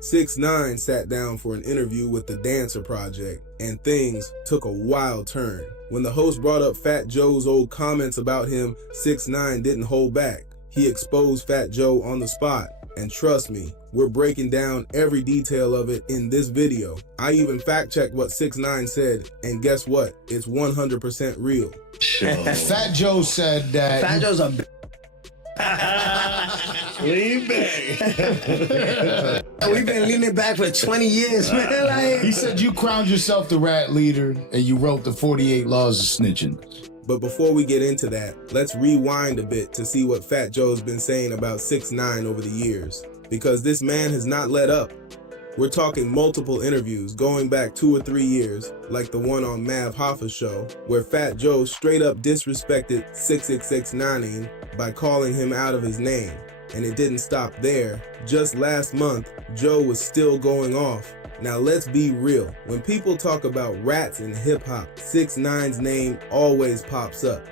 6ix9ine sat down for an interview with the Dancer Project, and things took a wild turn. When the host brought up Fat Joe's old comments about him, 6ix9ine didn't hold back. He exposed Fat Joe on the spot, and trust me, we're breaking down every detail of it in this video. I even fact-checked what 6ix9ine said, and guess what? It's 100% real. Fat Joe said that... Fat Joe's a... Lean back. We've been leaning back for 20 years, man. Like... He said you crowned yourself the rat leader and you wrote the 48 Laws of Snitching. But before we get into that, let's rewind a bit to see what Fat Joe's been saying about 6ix9ine over the years. Because this man has not let up. We're talking multiple interviews going back 2 or 3 years, like the one on Mav Hoffa's show, where Fat Joe straight up disrespected 6ix9ine by calling him out of his name. And it didn't stop there. Just last month, Joe was still going off. Now let's be real. When people talk about rats in hip-hop, 6ix9ine's name always pops up.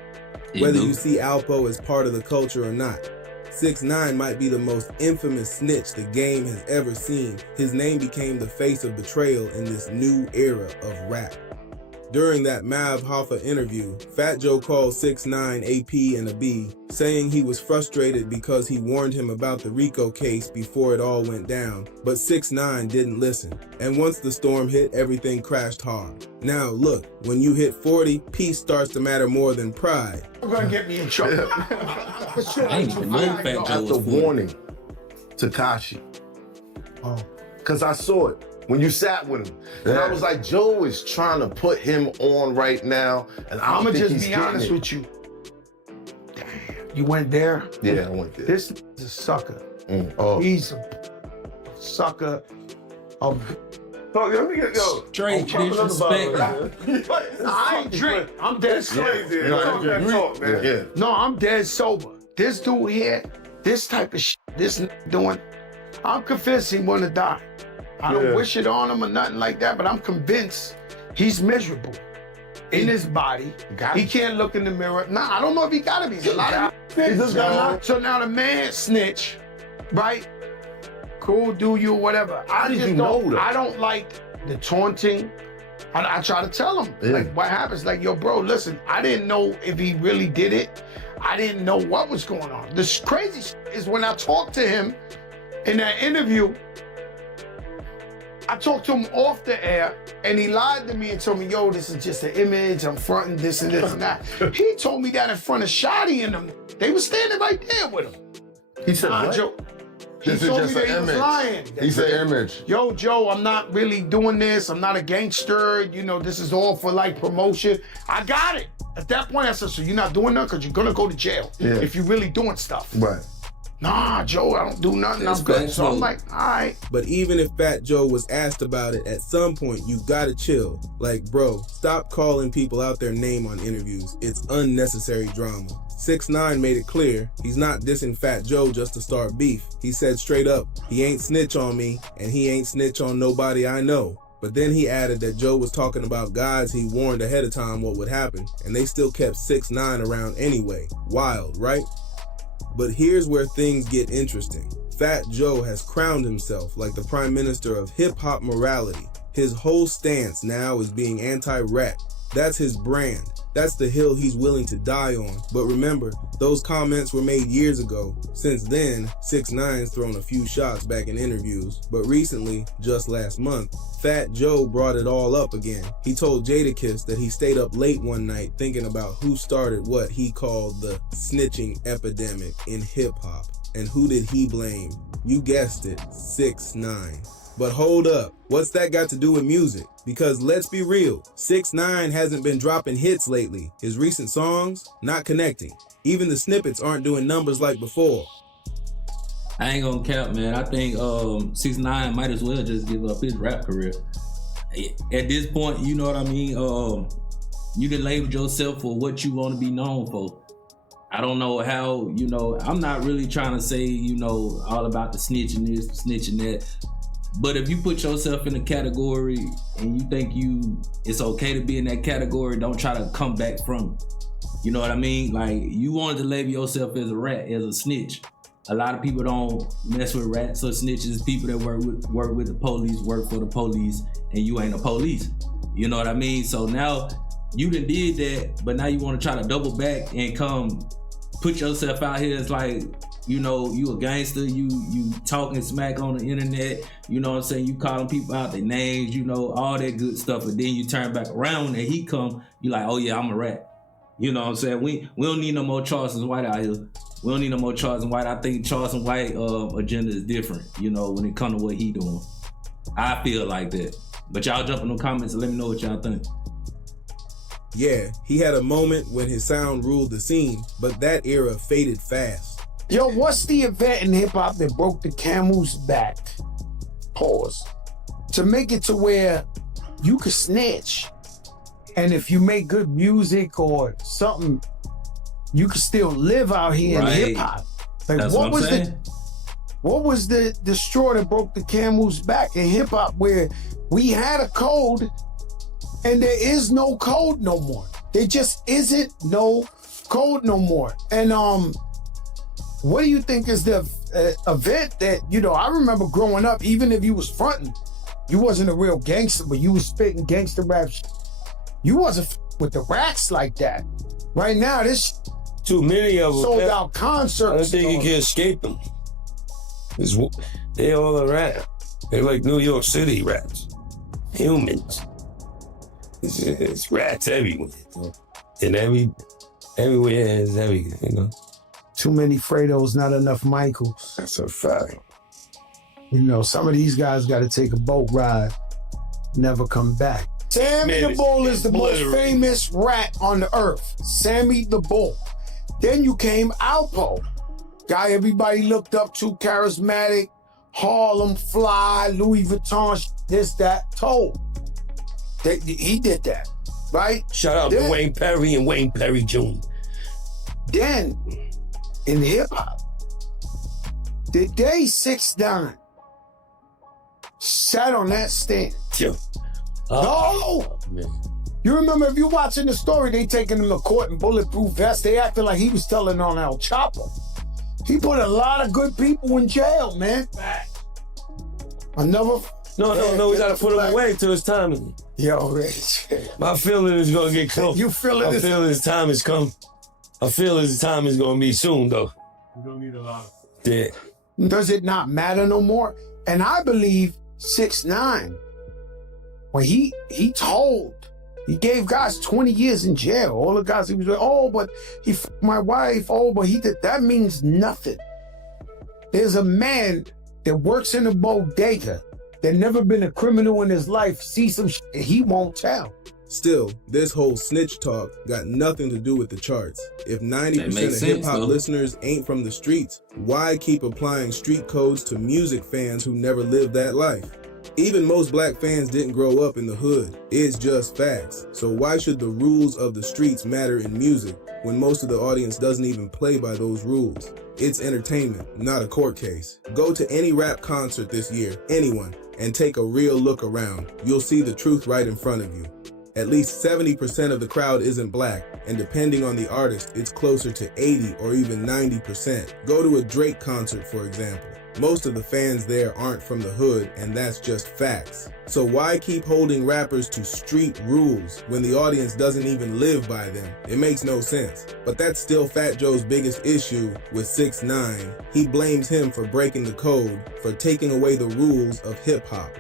Whether you see Alpo as part of the culture or not. 6ix9ine might be the most infamous snitch the game has ever seen. His name became the face of betrayal in this new era of rap. During that Mav Hoffa interview, Fat Joe called 6ix9ine a P and a B, saying he was frustrated because he warned him about the Rico case before it all went down, but 6ix9ine didn't listen. And once the storm hit, everything crashed hard. Now look, when you hit 40, peace starts to matter more than pride. You're gonna get me in trouble. After warning Tekashi. Because I saw it when you sat with him. And I was like, Joe is trying to put him on right now. And I'm gonna just be honest with you. Damn, you went there? Yeah, I went there. This is a sucker. Oh. He's a sucker of... Let me get, straight disrespect. I ain't drink. I'm dead sober. Yeah. No, I'm dead sober. This dude here, this type of shit, this doing, I'm convinced he wanna die. I don't wish it on him or nothing like that, but I'm convinced he's miserable in his body. He can't look in the mirror. Nah, I don't know if he got it. He's a lot of snitch. So now the man snitch, right? Cool, do you, whatever. I don't like the taunting. I try to tell him, like, what happens? Like, yo, bro, listen, I didn't know if he really did it. I didn't know what was going on. The crazy shit is when I talked to him in that interview, I talked to him off the air, and he lied to me and told me, yo, this is just an image, I'm fronting this and this and that. He told me that in front of Shotty and them. They were standing right there with him. He said, what? Joe, he told me that he was lying. He said image. Yo, Joe, I'm not really doing this. I'm not a gangster. You know, this is all for like promotion. I got it. At that point, I said, so you're not doing nothing because you're going to go to jail if you're really doing stuff. Right. Nah, Joe, I don't do nothing. I'm good. So I'm like, all right. But even if Fat Joe was asked about it, at some point you gotta chill. Like, bro, stop calling people out their name on interviews. It's unnecessary drama. 6ix9ine made it clear he's not dissing Fat Joe just to start beef. He said straight up, he ain't snitch on me and he ain't snitch on nobody I know. But then he added that Joe was talking about guys he warned ahead of time what would happen, and they still kept 6ix9ine around anyway. Wild, right? But here's where things get interesting. Fat Joe has crowned himself like the prime minister of hip-hop morality. His whole stance now is being anti-rat. That's his brand. That's the hill he's willing to die on. But remember, those comments were made years ago. Since then, 6ix9ine's thrown a few shots back in interviews. But recently, just last month, Fat Joe brought it all up again. He told Jadakiss that he stayed up late one night thinking about who started what he called the snitching epidemic in hip-hop. And who did he blame? You guessed it, 6ix9ine. But hold up, what's that got to do with music? Because let's be real, 6ix9ine hasn't been dropping hits lately. His recent songs, not connecting. Even the snippets aren't doing numbers like before. I ain't gonna cap, man. I think 6ix9ine might as well just give up his rap career. At this point, you know what I mean? You can label yourself for what you want to be known for. I don't know how, you know, I'm not really trying to say, you know, all about the snitching this, snitching that. But if you put yourself in a category and you think it's okay to be in that category, don't try to come back from it. You know what I mean? Like, you wanted to label yourself as a rat, as a snitch. a lot of people don't mess with rats or snitches. People that work with the police, work for the police, and you ain't a police. You know what I mean? So now you done did that, but now you want to try to double back and come put yourself out here as like, you know, you a gangster, you talking smack on the internet, you know what I'm saying? You calling people out their names, you know, all that good stuff, and then you turn back around when he come, you like, oh yeah, I'm a rat. You know what I'm saying? We don't need no more Charleston White out here. We don't need no more Charleston White. I think Charleston White agenda is different, you know, when it comes to what he doing. I feel like that. But y'all jump in the comments and let me know what y'all think. Yeah, he had a moment when his sound ruled the scene, but that era faded fast. Yo, what's the event in hip hop that broke the camel's back? Pause. To make it to where you could snitch. And if you make good music or something, you could still live out here in hip hop. Like, That's what I'm saying. What was the straw that broke the camel's back in hip hop, where we had a code and there is no code no more? There just isn't no code no more. And what do you think is the event that, you know, I remember growing up, even if you was fronting, you wasn't a real gangster, but you was spitting gangster rap. You wasn't with the rats like that. Right now, this Too many of them. sold out concerts. I don't think you can escape them. They all around. They're like New York City rats. Humans. It's rats everywhere. And everywhere is everything, you know. Too many Fredos, not enough Michaels. That's a fact. You know, some of these guys got to take a boat ride, never come back. Sammy the Bull is the most famous rat on the earth. Sammy the Bull. Then you came Alpo. Guy everybody looked up to, charismatic, Harlem Fly, Louis Vuitton, this, that, Told. He did that, right? Shout out to Wayne Perry and Wayne Perry Jr. Then, in hip-hop, the day 6ix9ine sat on that stand. Yeah. No! Man. You remember, if you're watching the story, they taking him to court in bulletproof vests. They acting like he was telling on El Chapo. He put a lot of good people in jail, man. No, we gotta put him away till his time. Yo, Rich. My feeling is gonna get close. You feeling this? I feel his time has come. I feel his time is gonna be soon, though. You don't need a lot of. Yeah. Does it not matter no more? And I believe 6ix9ine, when he gave guys 20 years in jail. All the guys he was like, oh, but he fucked my wife. Oh, but he did. That means nothing. There's a man that works in a bodega that never been a criminal in his life, see some shit he won't tell. Still, this whole snitch talk got nothing to do with the charts. If 90% of hip-hop listeners ain't from the streets, why keep applying street codes to music fans who never lived that life? Even most black fans didn't grow up in the hood. It's just facts. So why should the rules of the streets matter in music when most of the audience doesn't even play by those rules? It's entertainment, not a court case. Go to any rap concert this year, anyone, and take a real look around. You'll see the truth right in front of you. At least 70% of the crowd isn't black, and depending on the artist, it's closer to 80 or even 90%. Go to a Drake concert, for example. Most of the fans there aren't from the hood, and that's just facts. So why keep holding rappers to street rules when the audience doesn't even live by them? It makes no sense. But that's still Fat Joe's biggest issue with 6ix9ine. He blames him for breaking the code, for taking away the rules of hip-hop.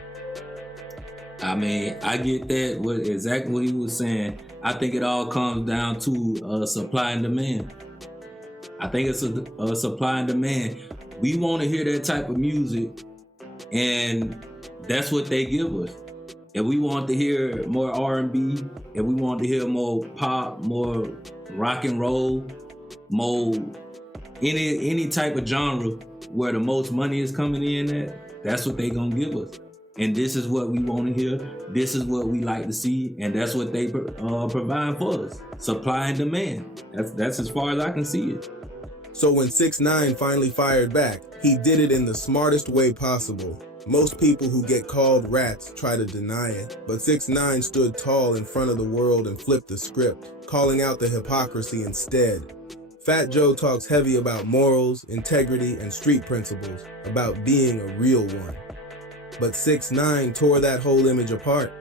I mean, I get that, exactly what he was saying. I think it all comes down to supply and demand. I think it's a supply and demand. We want to hear that type of music, and that's what they give us. If we want to hear more R&B, if we want to hear more pop, more rock and roll, more any type of genre where the most money is coming in at, that's what they gonna give us. And this is what we want to hear. This is what we like to see, and that's what they provide for us. Supply and demand. That's as far as I can see it. So when 6ix9ine finally fired back, he did it in the smartest way possible. Most people who get called rats try to deny it, but 6ix9ine stood tall in front of the world and flipped the script, calling out the hypocrisy instead. Fat Joe talks heavy about morals, integrity, and street principles, about being a real one. But 6ix9ine tore that whole image apart.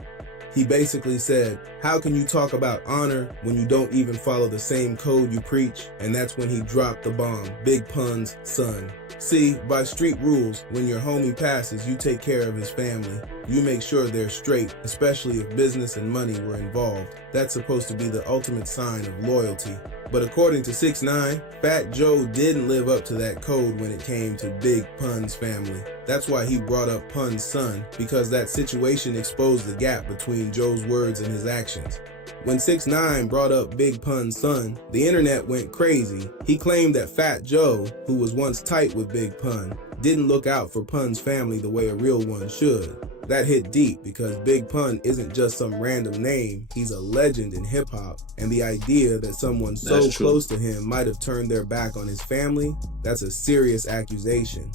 He basically said, how can you talk about honor when you don't even follow the same code you preach? And that's when he dropped the bomb, Big Pun's son. See, by street rules, when your homie passes, you take care of his family. You make sure they're straight, especially if business and money were involved. That's supposed to be the ultimate sign of loyalty. But according to 6ix9ine, Fat Joe didn't live up to that code when it came to Big Pun's family. That's why he brought up Pun's son, because that situation exposed the gap between Joe's words and his actions. When 6ix9ine brought up Big Pun's son, the internet went crazy. He claimed that Fat Joe, who was once tight with Big Pun, didn't look out for Pun's family the way a real one should. That hit deep because Big Pun isn't just some random name, he's a legend in hip-hop, and the idea that someone so close to him might have turned their back on his family, that's a serious accusation.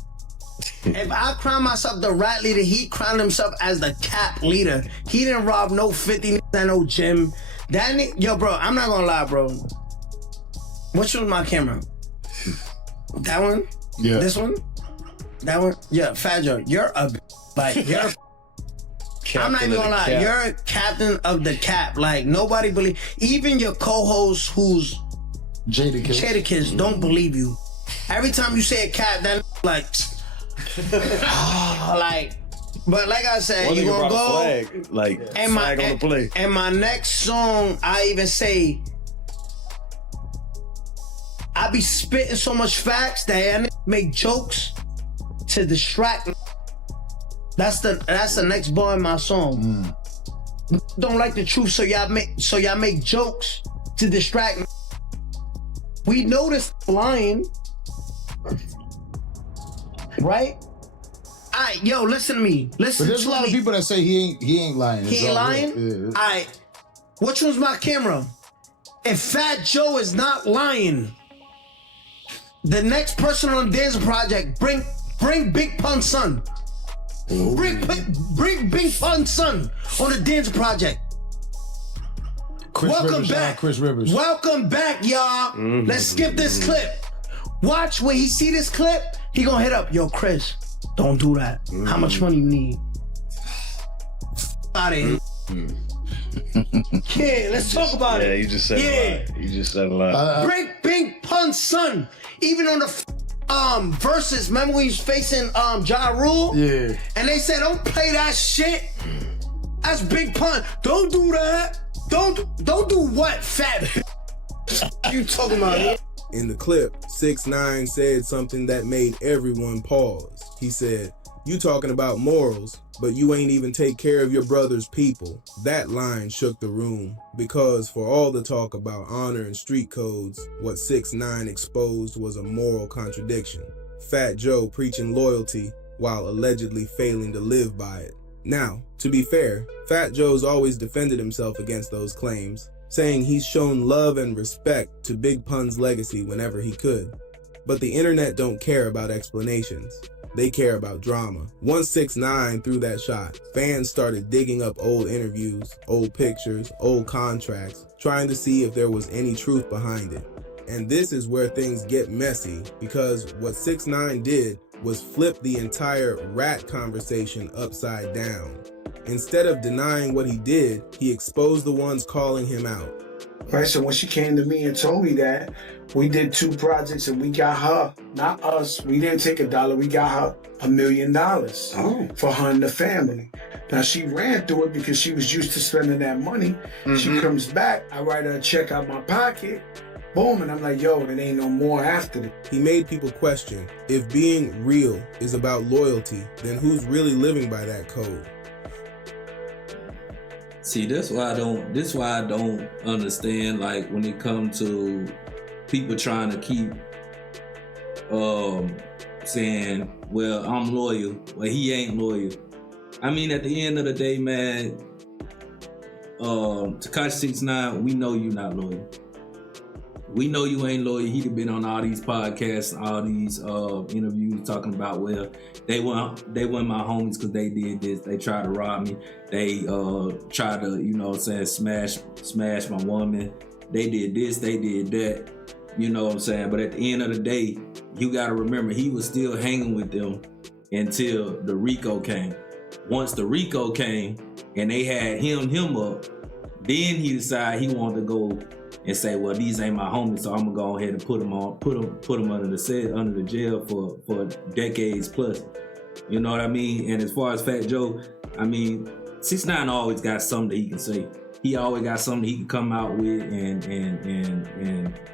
If I crown myself the rat leader, he crowned himself as the cap leader. He didn't rob no 50 at no gym. Yo, bro, I'm not gonna lie, bro. Which one's my camera? That one? Yeah. This one? That one? Yeah, Fat Joe, you're a you're I'm not even gonna lie, you're a captain of the cap. Like, nobody believe, even your co-host who's Jadakiss don't believe you. Every time you say a cap, that like, like, but like I said, you gonna go flag, like and flag on the play. And my next song, I even say, I be spitting so much facts that I make jokes to distract. That's the next bar in my song. Don't like the truth, so y'all make jokes to distract me. We know this lying, right? Alright, yo, listen to me. Listen But there's to a lot me. of people that say he ain't lying. He ain't lying? Yeah. Alright, which one's my camera? If Fat Joe is not lying, the next person on the Dance Project, bring Big Pun's son. Bring Big Pun's son on the Dance Project. Welcome back. Chris Rivers. Welcome back, y'all. Let's skip this clip. Watch when he see this clip, he gonna hit up. Yo, Chris, don't do that. How much money you need? Out of here. Yeah, let's talk about it. Yeah, you just said a lot. You just said a lot. Bring Big Pun's son. Even on the verses, remember when he was facing Ja Rule? Yeah. And they said, don't play that shit. That's Big Pun. Don't do that. Don't do what, fat you talking about it? In the clip, 6ix9ine said something that made everyone pause. He said, you talking about morals, but you ain't even take care of your brother's people. That line shook the room, because for all the talk about honor and street codes, what 6ix9ine exposed was a moral contradiction. Fat Joe preaching loyalty while allegedly failing to live by it. Now, to be fair, Fat Joe's always defended himself against those claims, saying he's shown love and respect to Big Pun's legacy whenever he could. But the internet don't care about explanations. They care about drama. Once 6ix9ine threw that shot, fans started digging up old interviews, old pictures, old contracts, trying to see if there was any truth behind it. And this is where things get messy, because what 6ix9ine did was flip the entire rat conversation upside down. Instead of denying what he did, he exposed the ones calling him out. Right, so when she came to me and told me that, we did 2 projects and we got her, not us, we didn't take $1, we got her $1 million for her and the family. Now she ran through it because she was used to spending that money. She comes back, I write her a check out my pocket, boom, and I'm like, yo, it ain't no more after this. He made people question, if being real is about loyalty, then who's really living by that code? See, that's why I don't understand, like, when it comes to people trying to keep saying, well, I'm loyal, well, he ain't loyal. I mean, at the end of the day, man, Tekashi 6ix9ine, we know you not loyal. We know you ain't loyal. He'd have been on all these podcasts, all these interviews talking about, well, they weren't my homies because they did this. They tried to rob me. They tried to, smash my woman. They did this, they did that. You know what I'm saying? But at the end of the day, you got to remember he was still hanging with them until the RICO came. Once the RICO came and they had him up, then he decided he wanted to go and say, well, these ain't my homies, so I'm gonna go ahead and put them under the jail for decades plus. You know what I mean? And as far as Fat Joe, I mean, 6ix9ine always got something that he can say. He always got something he can come out with, and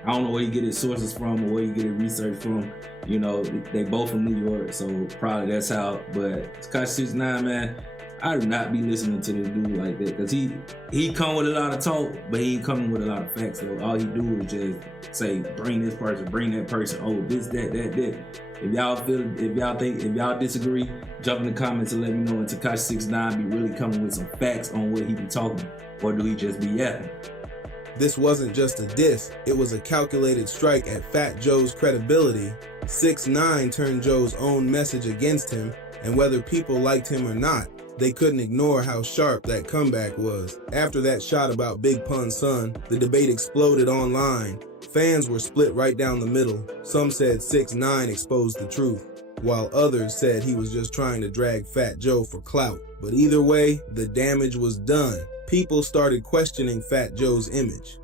I don't know where he get his sources from or where he get his research from. You know, they both from New York, so probably that's how. But Tekashi 6ix9ine, man, I do not be listening to this dude like that, because he come with a lot of talk, but he ain't coming with a lot of facts. So all he do is just say, bring this person, bring that person, oh, this, that. If y'all disagree, jump in the comments and let me know. And Tekashi 6ix9ine be really coming with some facts on what he be talking, or do he just be yapping? This wasn't just a diss, it was a calculated strike at Fat Joe's credibility. 6ix9ine turned Joe's own message against him, and whether people liked him or not, they couldn't ignore how sharp that comeback was. After that shot about Big Pun's son, the debate exploded online. Fans were split right down the middle. Some said 6ix9ine exposed the truth, while others said he was just trying to drag Fat Joe for clout. But either way, the damage was done. People started questioning Fat Joe's image.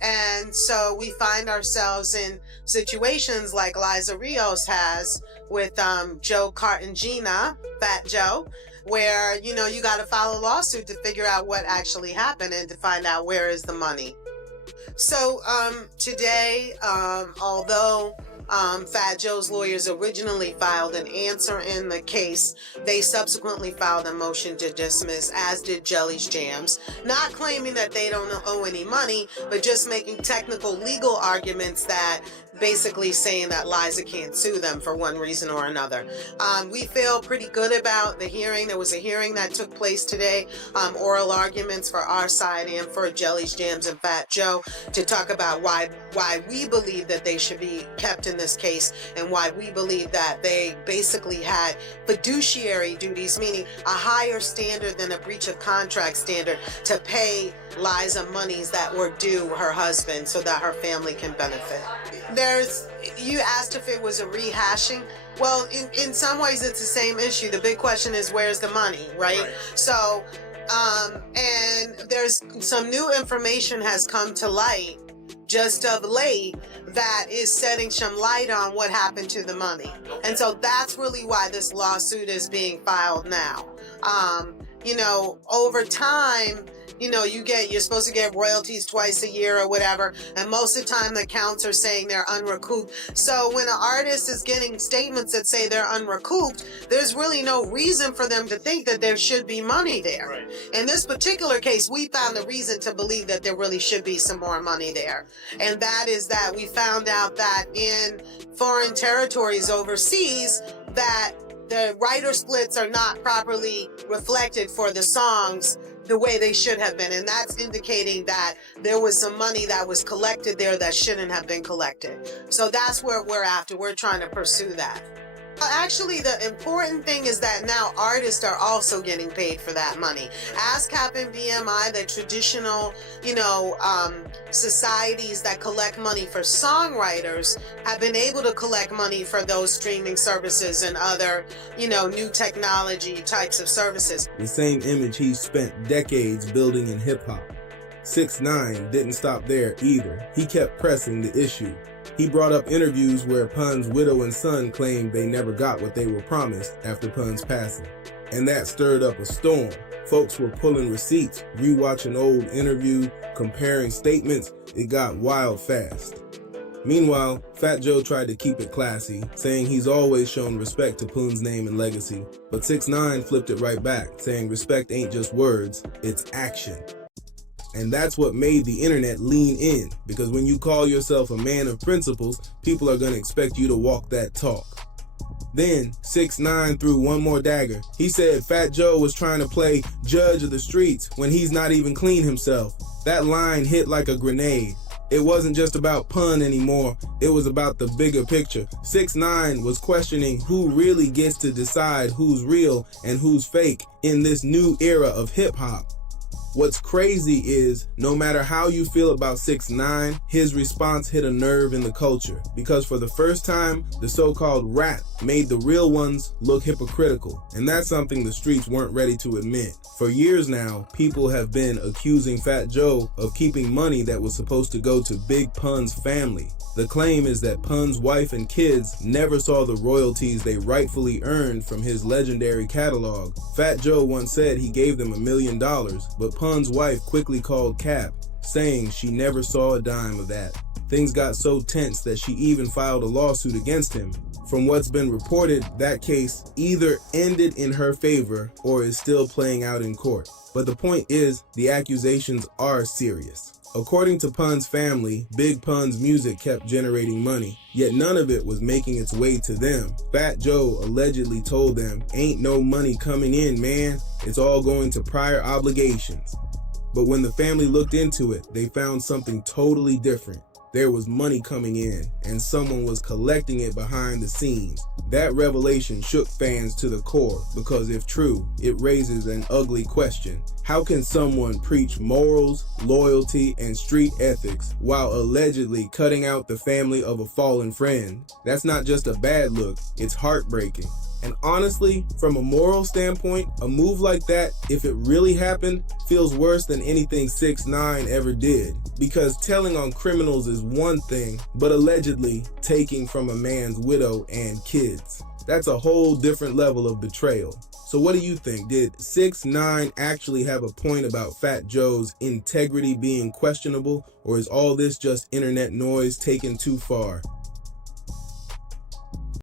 And so we find ourselves in situations like Liza Rios has with Joe Cartagena, Fat Joe, where, you know, you got to file a lawsuit to figure out what actually happened and to find out where is the money. So today, although Fat Joe's lawyers originally filed an answer in the case, they subsequently filed a motion to dismiss, as did Jelly's Jams, not claiming that they don't owe any money, but just making technical legal arguments that basically saying that Liza can't sue them for one reason or another. We feel pretty good about the hearing. There was a hearing that took place today, oral arguments for our side and for Jelly's Jams and Fat Joe, to talk about why we believe that they should be kept in this case, and why we believe that they basically had fiduciary duties, meaning a higher standard than a breach of contract standard, to pay Liza monies that were due her husband so that her family can benefit. You asked if it was a rehashing. Well, in some ways it's the same issue. The big question is, where's the money, right? So, and there's some new information has come to light just of late that is setting some light on what happened to the money. And so that's really why this lawsuit is being filed now. You know, over time, you know, you're supposed to get royalties twice a year or whatever, and most of the time the accounts are saying they're unrecouped. So when an artist is getting statements that say they're unrecouped, there's really no reason for them to think that there should be money there. Right. In this particular case, we found a reason to believe that there really should be some more money there. And that is that we found out that in foreign territories overseas, that the writer splits are not properly reflected for the songs the way they should have been, and that's indicating that there was some money that was collected there that shouldn't have been collected. So that's where we're after. We're trying to pursue that. Actually, the important thing is that now artists are also getting paid for that money. ASCAP and BMI, the traditional, you know, societies that collect money for songwriters, have been able to collect money for those streaming services and other, you know, new technology types of services. The same image he spent decades building in hip-hop. 6ix9ine didn't stop there either. He kept pressing the issue. He brought up interviews where Pun's widow and son claimed they never got what they were promised after Pun's passing. And that stirred up a storm. Folks were pulling receipts, rewatching old interviews, comparing statements. It got wild fast. Meanwhile, Fat Joe tried to keep it classy, saying he's always shown respect to Pun's name and legacy. But 6ix9ine flipped it right back, saying respect ain't just words, it's action. And that's what made the internet lean in, because when you call yourself a man of principles, people are going to expect you to walk that talk. Then 6ix9ine threw one more dagger. He said Fat Joe was trying to play judge of the streets when he's not even clean himself. That line hit like a grenade. It wasn't just about Pun anymore, it was about the bigger picture. 6ix9ine was questioning who really gets to decide who's real and who's fake in this new era of hip-hop. What's crazy is, no matter how you feel about 6ix9ine, his response hit a nerve in the culture, because for the first time, the so-called rap made the real ones look hypocritical, and that's something the streets weren't ready to admit. For years now, people have been accusing Fat Joe of keeping money that was supposed to go to Big Pun's family. The claim is that Pun's wife and kids never saw the royalties they rightfully earned from his legendary catalog. Fat Joe once said he gave them $1 million, but Pun's wife quickly called cap, saying she never saw a dime of that. Things got so tense that she even filed a lawsuit against him. From what's been reported, that case either ended in her favor or is still playing out in court. But the point is, the accusations are serious. According to Pun's family, Big Pun's music kept generating money, yet none of it was making its way to them. Fat Joe allegedly told them, "Ain't no money coming in, man. It's all going to prior obligations." But when the family looked into it, they found something totally different. There was money coming in, and someone was collecting it behind the scenes. That revelation shook fans to the core, because if true, it raises an ugly question. How can someone preach morals, loyalty, and street ethics while allegedly cutting out the family of a fallen friend? That's not just a bad look, it's heartbreaking. And honestly, from a moral standpoint, a move like that, if it really happened, feels worse than anything 6ix9ine ever did. Because telling on criminals is one thing, but allegedly taking from a man's widow and kids, that's a whole different level of betrayal. So what do you think? Did 6ix9ine actually have a point about Fat Joe's integrity being questionable, or is all this just internet noise taken too far?